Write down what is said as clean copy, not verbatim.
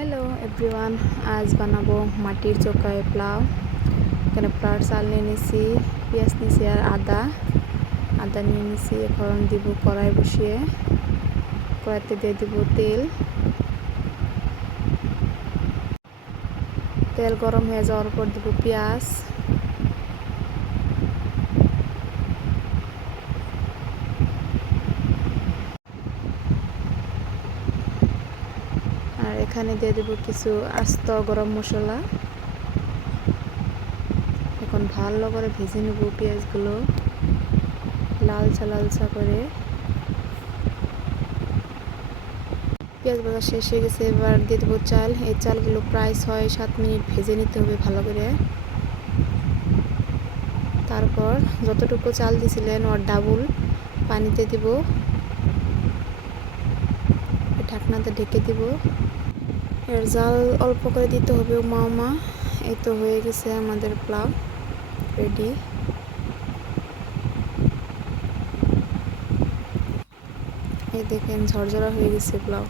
Hello everyone, আজ বানাবো মাটির চোখায় পোলাও। এখানে পোলাওর চাল নিয়ে নিয়েছি, পেঁয়াজ নিয়েছি আর আদা নিয়ে নিয়েছি। এখন দিব কড়াই বসিয়ে, কড়াইতে দিয়ে দিব তেল গরম হয়ে যাওয়ার পর দিব পেঁয়াজ, আর এখানে দিয়ে দেব কিছু আস্ত গরম মশলা। এখন ভালো করে ভেজে নেব পেঁয়াজগুলো লালচা লালচা করে। পেঁয়াজ ভাজা শেষ হয়ে গেছে, এবার দিয়ে দেবো চাল। এই চালগুলো প্রায় 6-7 মিনিট ভেজে নিতে হবে ভালো করে। তারপর যতটুকু চাল দিয়েছিলেন ওর ডাবল পানিতে দিব, ঢাকনাতে ঢেকে দিব। এর জাল অল্প করে দিতে হবে উমা। এই তো হয়ে গেছে আমাদের পোলাও রেডি। এই দেখেন ঝরঝরা হয়ে গেছে পোলাও।